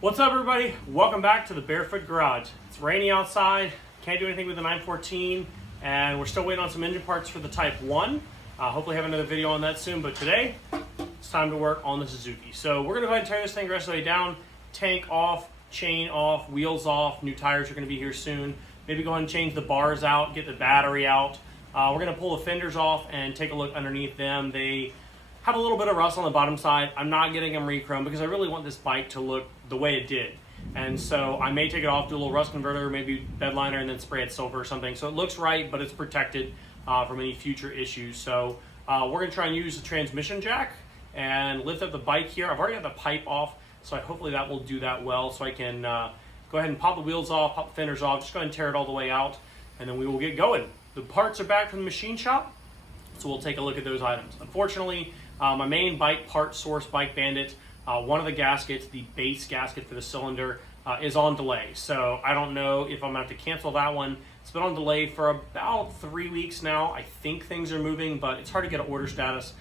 What's up, everybody? Welcome back to the Barefoot Garage. It's rainy outside, can't do anything with the 914, and we're still waiting on some engine parts for the Type 1. Hopefully have another video on that soon, but today it's time to work on the Suzuki. So we're going to go ahead and tear this thing the rest of the way down, tank off, chain off, wheels off, new tires are going to be here soon. Maybe go ahead and change the bars out, get the battery out. We're going to pull the fenders off and take a look underneath them. They have a little bit of rust on the bottom side. I'm not getting them re-chrome because I really want this bike to look the way it did. And so I may take it off, do a little rust converter, maybe bed liner, and then spray it silver or something. So it looks right, but it's protected from any future issues. So we're going to try and use the transmission jack and lift up the bike here. I've already got the pipe off, so hopefully that will do that well. So I can go ahead and pop the wheels off, pop the fenders off, just go ahead and tear it all the way out, and then we will get going. The parts are back from the machine shop, so we'll take a look at those items. Unfortunately, my main bike part source, Bike Bandit, one of the gaskets, the base gasket for the cylinder, is on delay. So I don't know if I'm going to have to cancel that one. It's been on delay for about 3 weeks now. I think things are moving, but it's hard to get an order status.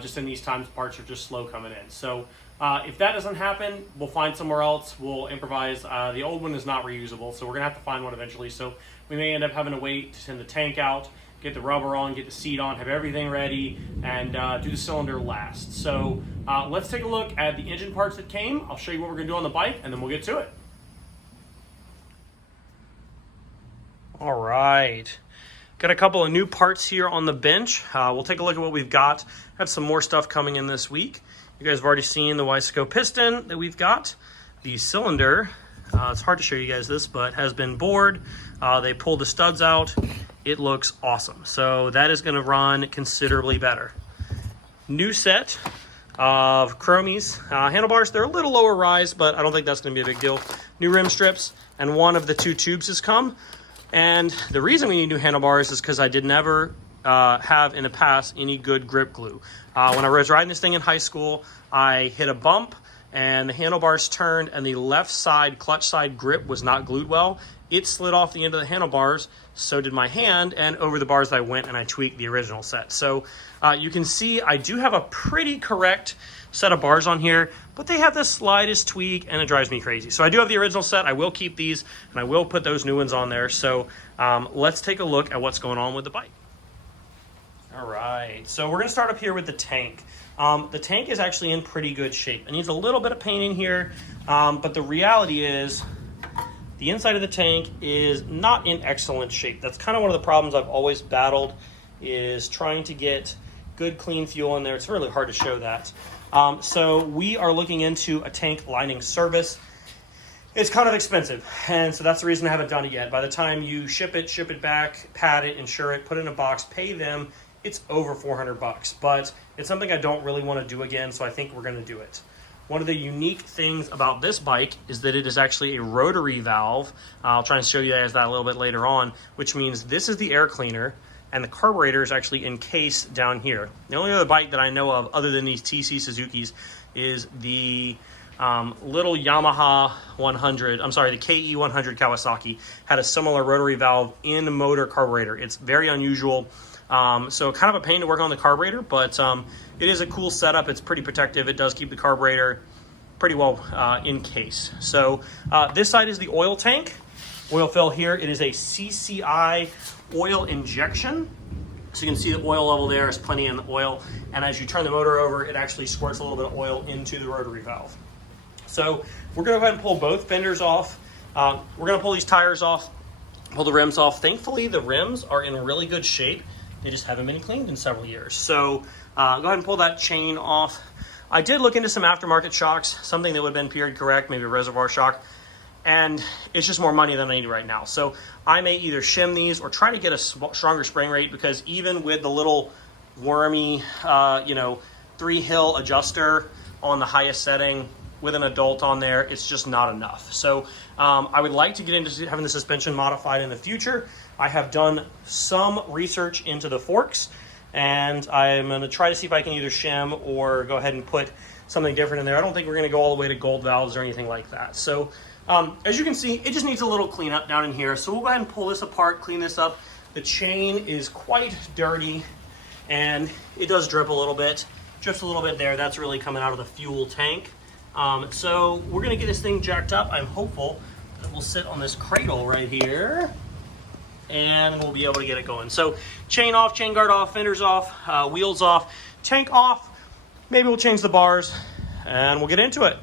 Just in these times, parts are just slow coming in. So if that doesn't happen, we'll find somewhere else. We'll improvise. The old one is not reusable, so we're going to have to find one eventually. So we may end up having to wait to send the tank out, get the rubber on, get the seat on, have everything ready, and do the cylinder last. So let's take a look at the engine parts that came. I'll show you what we're going to do on the bike, and then we'll get to it. All right. Got a couple of new parts here on the bench. We'll take a look at what we've got. Have some more stuff coming in this week. You guys have already seen the Weisco piston that we've got. The cylinder, it's hard to show you guys this, but has been bored. They pulled the studs out. It looks awesome. So that is going to run considerably better. New set of chromies. Handlebars, they're a little lower rise, but I don't think that's going to be a big deal. New rim strips, and one of the two tubes has come. And the reason we need new handlebars is because I did never have in the past any good grip glue. When I was riding this thing in high school, I hit a bump and the handlebars turned and the left side clutch side grip was not glued well. It slid off the end of the handlebars, so did my hand, and over the bars I went and I tweaked the original set. So you can see I do have a pretty correct set of bars on here, but they have the slightest tweak and it drives me crazy. So I do have the original set. I will keep these and I will put those new ones on there. So let's take a look at what's going on with the bike. All right, so we're gonna start up here with the tank. The tank is actually in pretty good shape. It needs a little bit of paint in here, but the reality is the inside of the tank is not in excellent shape. That's kind of one of the problems I've always battled, is trying to get good clean fuel in there. It's really hard to show that. So we are looking into a tank lining service. It's kind of expensive, and so that's the reason I haven't done it yet. By the time you ship it back, pad it, insure it, put it in a box, pay them, it's over $400, but it's something I don't really want to do again, so I think we're going to do it. One of the unique things about this bike is that it is actually a rotary valve. I'll try and show you guys that a little bit later on, which means this is the air cleaner, and the carburetor is actually encased down here. The only other bike that I know of other than these TC Suzukis is the little Yamaha 100, I'm sorry, the KE100 Kawasaki had a similar rotary valve in the motor carburetor. It's very unusual. So kind of a pain to work on the carburetor, but it is a cool setup. It's pretty protective. It does keep the carburetor pretty well encased. So this side is the oil tank. Oil fill here. It is a CCI oil injection. So you can see the oil level there is plenty in the oil. And as you turn the motor over, it actually squirts a little bit of oil into the rotary valve. So we're going to go ahead and pull both fenders off. We're going to pull these tires off, pull the rims off. Thankfully, the rims are in really good shape. They just haven't been cleaned in several years. So go ahead and pull that chain off. I did look into some aftermarket shocks, something that would have been period correct, maybe a reservoir shock, and it's just more money than I need right now. So I may either shim these or try to get a stronger spring rate, because even with the little wormy, 3-hill adjuster on the highest setting with an adult on there, it's just not enough. So I would like to get into having the suspension modified in the future. I have done some research into the forks, and I'm going to try to see if I can either shim or go ahead and put something different in there. I don't think we're going to go all the way to gold valves or anything like that. So as you can see, it just needs a little cleanup down in here. So we'll go ahead and pull this apart, clean this up. The chain is quite dirty, and it does drip a little bit. Drips a little bit there. That's really coming out of the fuel tank. So we're gonna get this thing jacked up. I'm hopeful that it will sit on this cradle right here, and we'll be able to get it going. So chain off, chain guard off, fenders off, wheels off, tank off. Maybe we'll change the bars, and we'll get into it.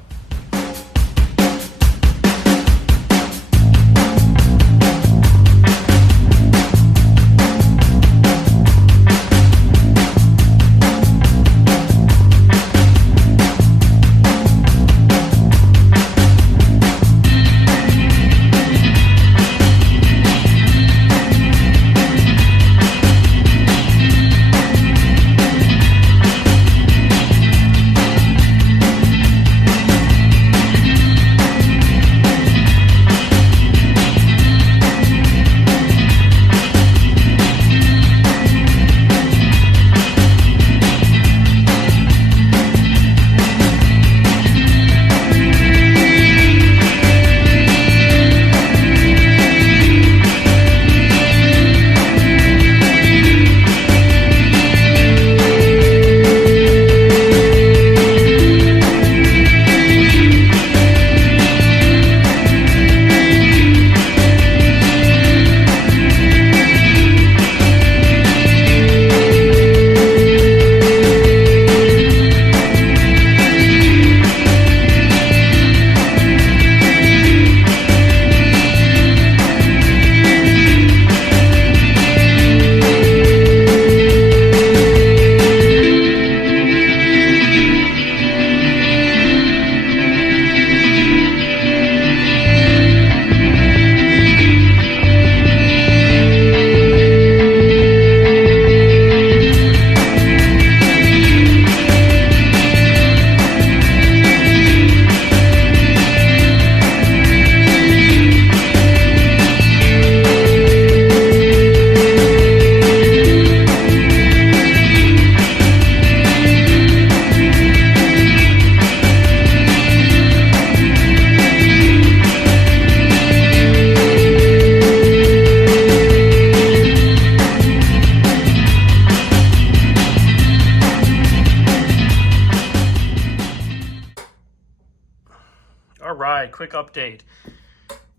All right, quick update.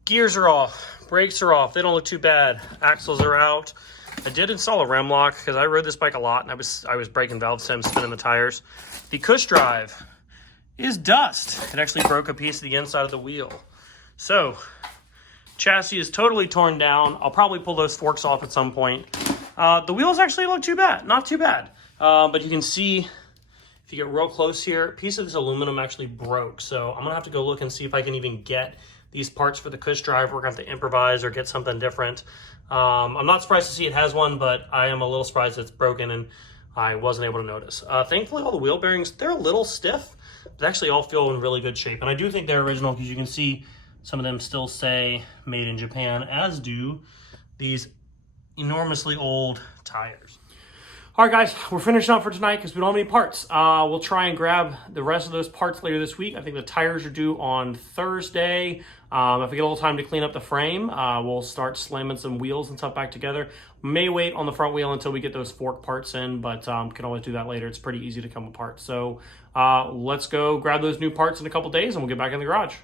Gears are off, brakes are off. They don't look too bad. Axles are out. I did install a rem lock because I rode this bike a lot and I was breaking valve stems, spinning the tires. The cush drive is dust. It actually broke a piece of the inside of the wheel. So, chassis is totally torn down. I'll probably pull those forks off at some point. The wheels actually look too bad, not too bad. But you can see, if you get real close here, a piece of this aluminum actually broke. So I'm gonna have to go look and see if I can even get these parts for the cush drive. We're gonna have to improvise or get something different. I'm not surprised to see it has one, but I am a little surprised it's broken and I wasn't able to notice. Thankfully, all the wheel bearings, they're a little stiff, but actually all feel in really good shape. And I do think they're original because you can see some of them still say made in Japan, as do these enormously old tires. All right, guys, we're finishing up for tonight because we don't have any parts. We'll try and grab the rest of those parts later this week. I think the tires are due on Thursday. If we get a little time to clean up the frame, we'll start slamming some wheels and stuff back together. May wait on the front wheel until we get those fork parts in, but can always do that later. It's pretty easy to come apart. So let's go grab those new parts in a couple days and we'll get back in the garage.